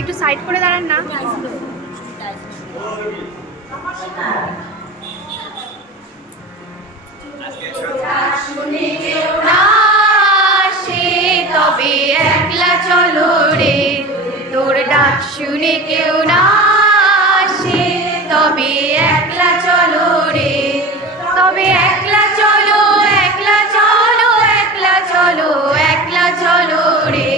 একটু সাইড করে দাঁড়ান না। শুনে কেউ না আসে তবে একলা চলো রে, তোর ডাক শুনে কেউ না আসে তবে একলা চলো রে, তবে একলা চলো, একলা চলো, একলা চলো, একলা চলো রে,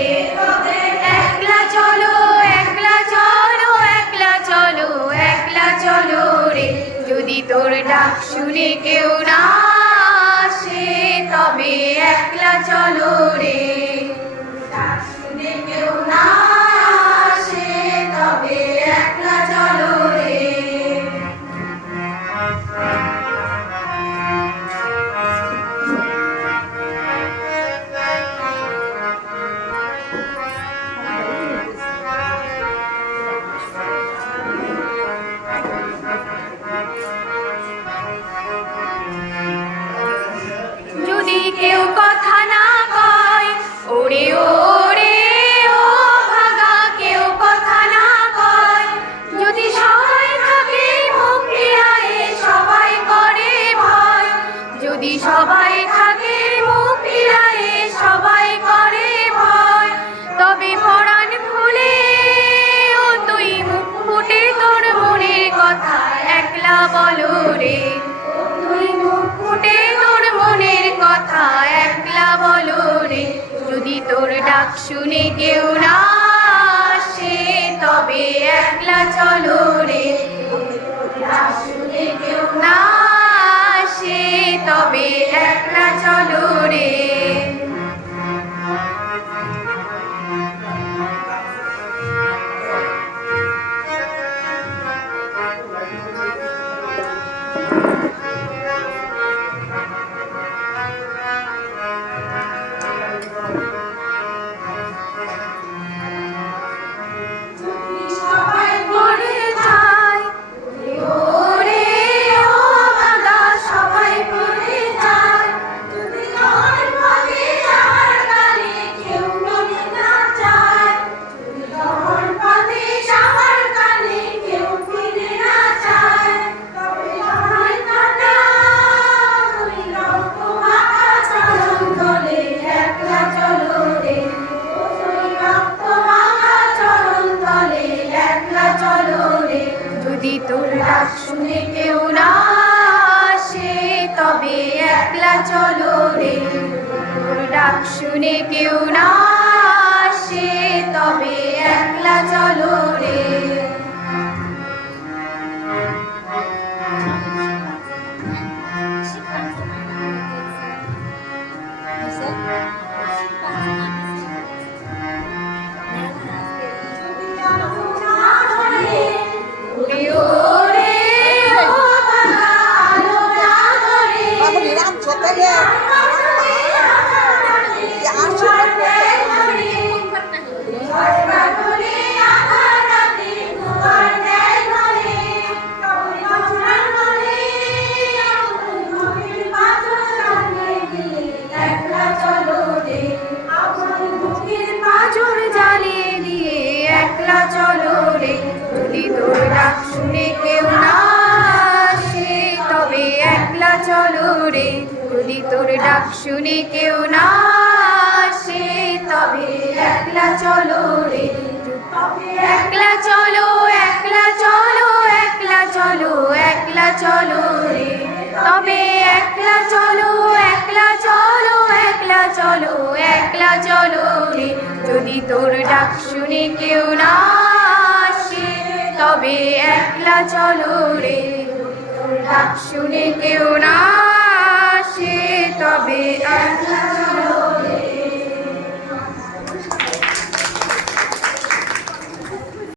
একলা চলো, একলা চলো, একলা চলো, একলা চলো রে। যদি তোর ডাক শুনে কেউ না আসে তবে একলা চলো রে, ডাক শুনে কেউ না আসে তবে একলা চলো রে। যদি কেউ কথা না কয় ওরে ওরে ও ভাগা, কেউ কথা না কয়, যদি সবাই থাকে মুখ ফিরায়ে সবাই করে ভয়, যদি সবাই থাকে মুখ ফিরায়ে সবাই করে ভয়, তবে পরাণ খুলে ও তুই মুখ ফুটে তোর মনের কথা একলা বলো রে, তুই মুখ ফুটে তোর মনের কথা একলা বলো রে। যদি তোর ডাক শুনে কেউ না আসে তবে একলা চলো রে, ডাক শুনে কেউ না আসে তবে একলা চলো রে। যদি তোর ডাক শুনে কেউ না আসে তবে একলা চলো রে, তোর ডাক শুনে কেউ না আসে তবে একলা চলো রে। যদি তোর ডাক শুনে কেউ না আসে তবে একলা চলো রে, যদি তোর ডাক শুনে কেউ না আসে তবে একলা চলো রে, একলা চলো, একলা চলো, একলা চলো, একলা চলো রে, তবে একলা চলো, একলা চলো, একলা চলো, একলা চলো রে। যদি তোর ডাক শুনে কেউ না আসে তবে একলা চলো রে, ডাক শুনে কেউ না আসে তবে একলা